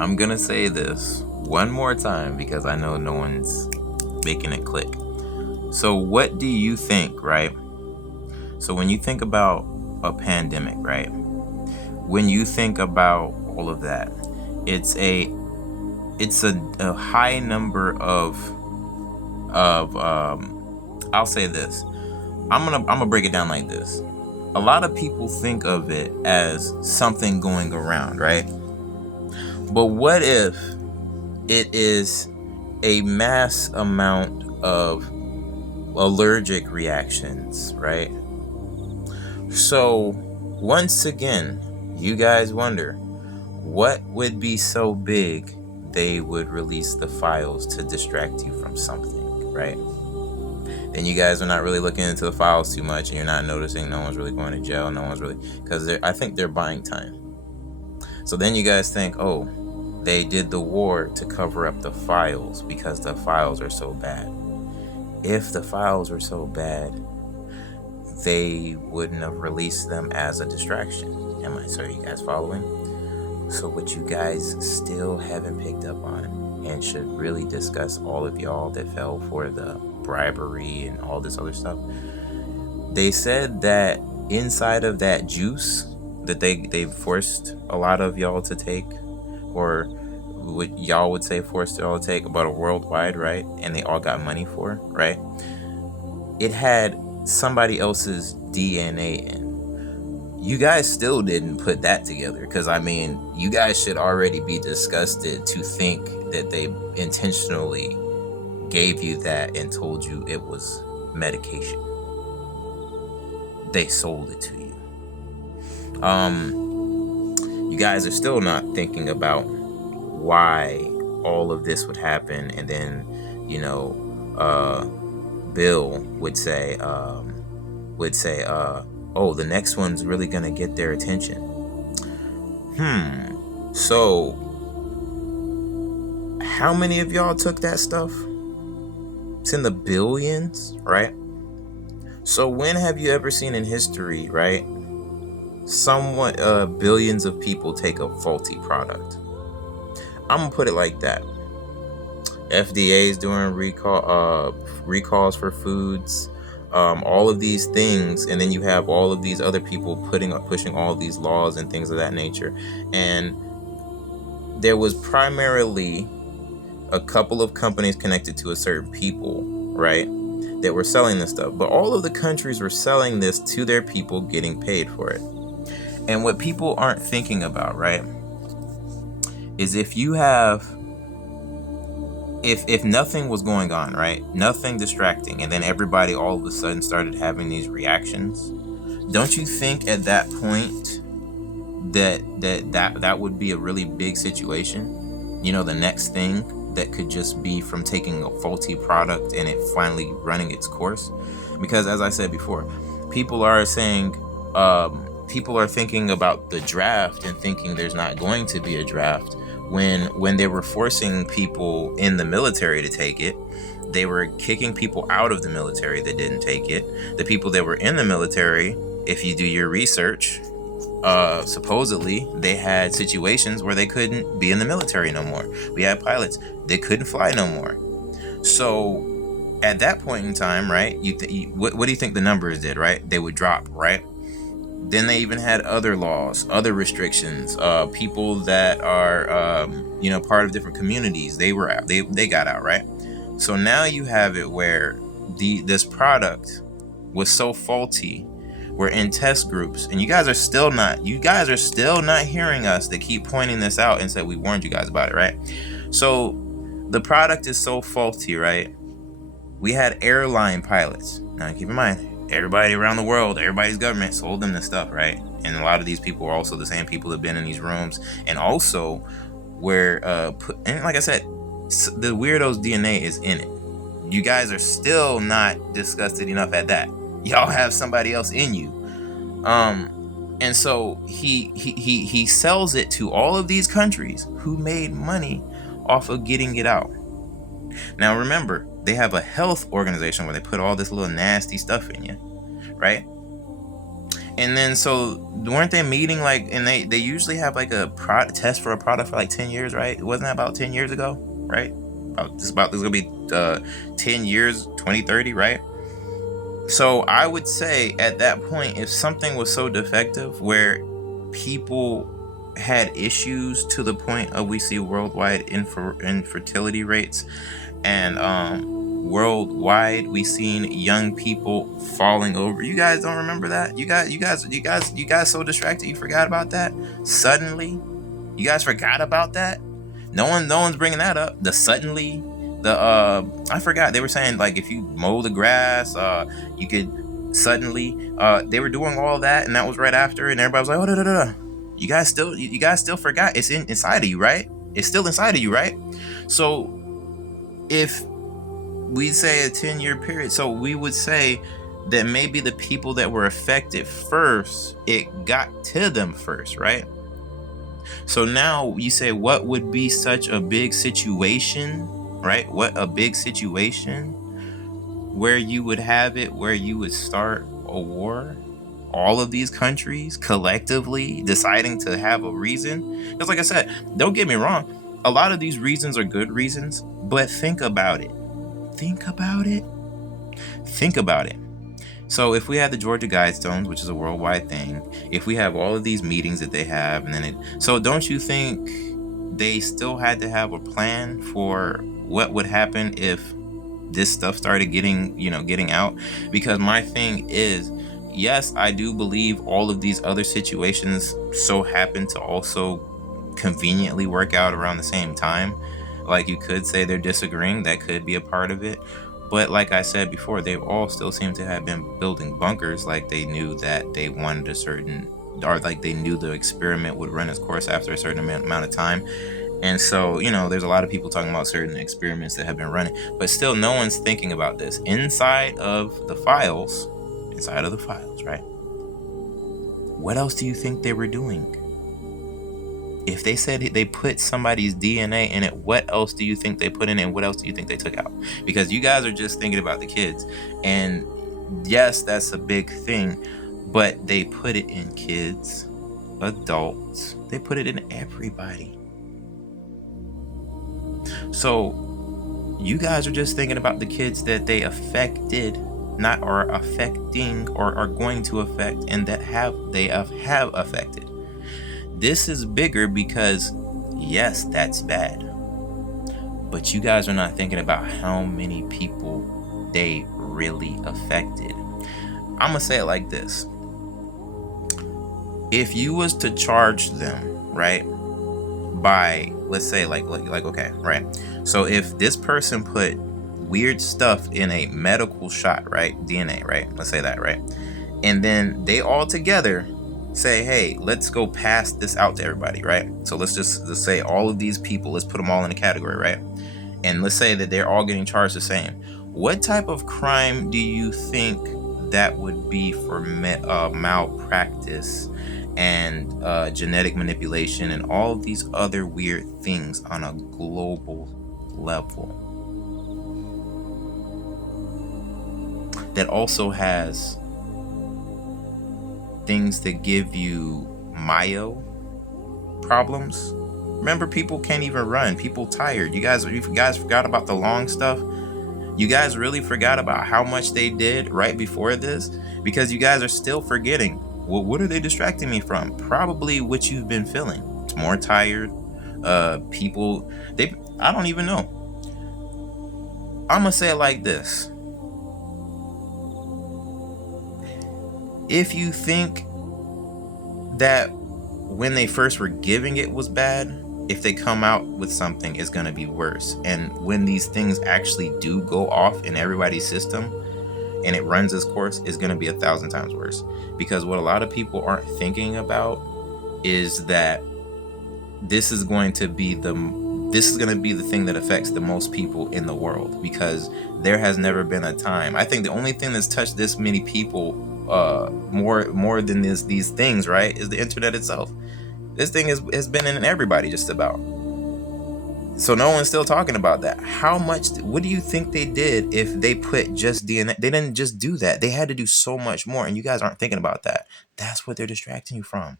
I'm gonna say this one more time because I know no one's making it click. So what do you think, right? So when you think about a pandemic, right? When you think about all of that, it's a high number of I'll say this. I'm gonna break it down like this. A lot of people think of it as something going around, right? But what if it is a mass amount of allergic reactions, right? So once again, you guys wonder, what would be so big they would release the files to distract you from something, right? Then you guys are not really looking into the files too much, and you're not noticing no one's really going to jail, no one's really, because I think they're buying time. So then you guys think, oh, they did the war to cover up the files because the files are so bad. If the files were so bad, they wouldn't have released them as a distraction. So are you guys following? So what you guys still haven't picked up on and should really discuss, all of y'all that fell for the bribery and all this other stuff, they said that inside of that juice that they forced a lot of y'all to take, or what y'all would say forced y'all to take, about a worldwide, right? And they all got money for, right? It had somebody else's DNA in. You guys still didn't put that together, because I mean, you guys should already be disgusted to think that they intentionally gave you that and told you it was medication. They sold it to you. You guys are still not thinking about why all of this would happen, and then, Bill would say, oh, the next one's really gonna get their attention. So how many of y'all took that stuff? It's in the billions, right? So when have you ever seen in history, right, billions of people take a faulty product? I'm gonna put it like that. FDA is doing recalls for foods, all of these things, and then you have all of these other people pushing all of these laws and things of that nature. And there was primarily a couple of companies connected to a certain people, right, that were selling this stuff. But all of the countries were selling this to their people, getting paid for it. And what people aren't thinking about, right, is if you have, if nothing was going on, right, nothing distracting, and then everybody all of a sudden started having these reactions, don't you think at that point that would be a really big situation? The next thing that could just be from taking a faulty product and it finally running its course. Because as I said before, people are saying, people are thinking about the draft and thinking there's not going to be a draft, when they were forcing people in the military to take it. They were kicking people out of the military that didn't take it. The people that were in the military, if you do your research, supposedly they had situations where they couldn't be in the military no more. We had pilots that couldn't fly no more. So at that point in time, right, what do you think the numbers did, right? They would drop, right? Then they even had other laws, other restrictions. People that are, part of different communities, they were out. They got out, right? So now you have it where this product was so faulty. We're in test groups, and you guys are still not hearing us. They keep pointing this out and said, we warned you guys about it, right? So the product is so faulty, right? We had airline pilots. Now keep in mind, everybody around the world, everybody's government sold them this stuff, right? And a lot of these people are also the same people that have been in these rooms, and also where and like I said, the weirdo's DNA is in it. You guys are still not disgusted enough at that. Y'all have somebody else in you. And so he sells it to all of these countries who made money off of getting it out. Now remember, they have a health organization where they put all this little nasty stuff in you, right? And then so weren't they meeting like, and they usually have like a test for a product for like 10 years, right? Wasn't that about 10 years ago, right? About this gonna be 10 years, 2030, right? So I would say at that point, if something was so defective where people had issues to the point of we see worldwide infertility rates, and worldwide we seen young people falling over. You guys don't remember that? You guys so distracted you forgot about that? Suddenly, you guys forgot about that? No one's bringing that up. The suddenly, the I forgot, they were saying like if you mow the grass, you could suddenly, they were doing all that, and that was right after, and everybody was like, oh, da, da, da, da. You guys still forgot. It's inside of you, right? It's still inside of you, right? So if we say a 10-year period, so we would say that maybe the people that were affected first, it got to them first, right? So now you say, what would be such a big situation, right? What a big situation where you would have it, where you would start a war? All of these countries collectively deciding to have a reason? Because like I said, don't get me wrong, a lot of these reasons are good reasons, but think about it. Think about it. Think about it. So if we had the Georgia Guidestones, which is a worldwide thing, if we have all of these meetings that they have, and then so don't you think they still had to have a plan for what would happen if this stuff started getting out? Because my thing is, yes, I do believe all of these other situations so happen to also conveniently work out around the same time. Like, you could say they're disagreeing, that could be a part of it. But like I said before, they all still seem to have been building bunkers, like they knew that they wanted a certain, or like they knew the experiment would run its course after a certain amount of time. And so, there's a lot of people talking about certain experiments that have been running, but still no one's thinking about this inside of the files, right? What else do you think they were doing? If they said they put somebody's DNA in it, what else do you think they put in it? And what else do you think they took out? Because you guys are just thinking about the kids. And yes, that's a big thing, but they put it in kids, adults, they put it in everybody. So you guys are just thinking about the kids that they affected, not are affecting or are going to affect, and that they have affected. This is bigger because, yes, that's bad. But you guys are not thinking about how many people they really affected. I'm going to say it like this. If you was to charge them, right, by, let's say, like okay, right? So if this person put weird stuff in a medical shot, right, DNA, right? Let's say that, right? And then they all together say, hey, let's go pass this out to everybody, right? So let's say all of these people, let's put them all in a category, right? And let's say that they're all getting charged the same. What type of crime do you think that would be for malpractice and genetic manipulation and all of these other weird things on a global level? That also has things that give you Mayo problems. Remember, people can't even run. People tired. You guys forgot about the long stuff. You guys really forgot about how much they did right before this, because you guys are still forgetting. Well, what are they distracting me from? Probably what you've been feeling. It's more tired. People, I don't even know. I'm gonna say it like this. If you think that when they first were giving it was bad, if they come out with something, it's going to be worse. And when these things actually do go off in everybody's system and it runs its course, it's going to be 1,000 times worse. Because what a lot of people aren't thinking about is that this is going to be the thing that affects the most people in the world, because there has never been a time. I think the only thing that's touched this many people more than these things, right, is the internet itself. This thing has been in everybody just about. So no one's still talking about that. How much, what do you think they did if they put just DNA? They didn't just do that. They had to do so much more. And you guys aren't thinking about that. That's what they're distracting you from.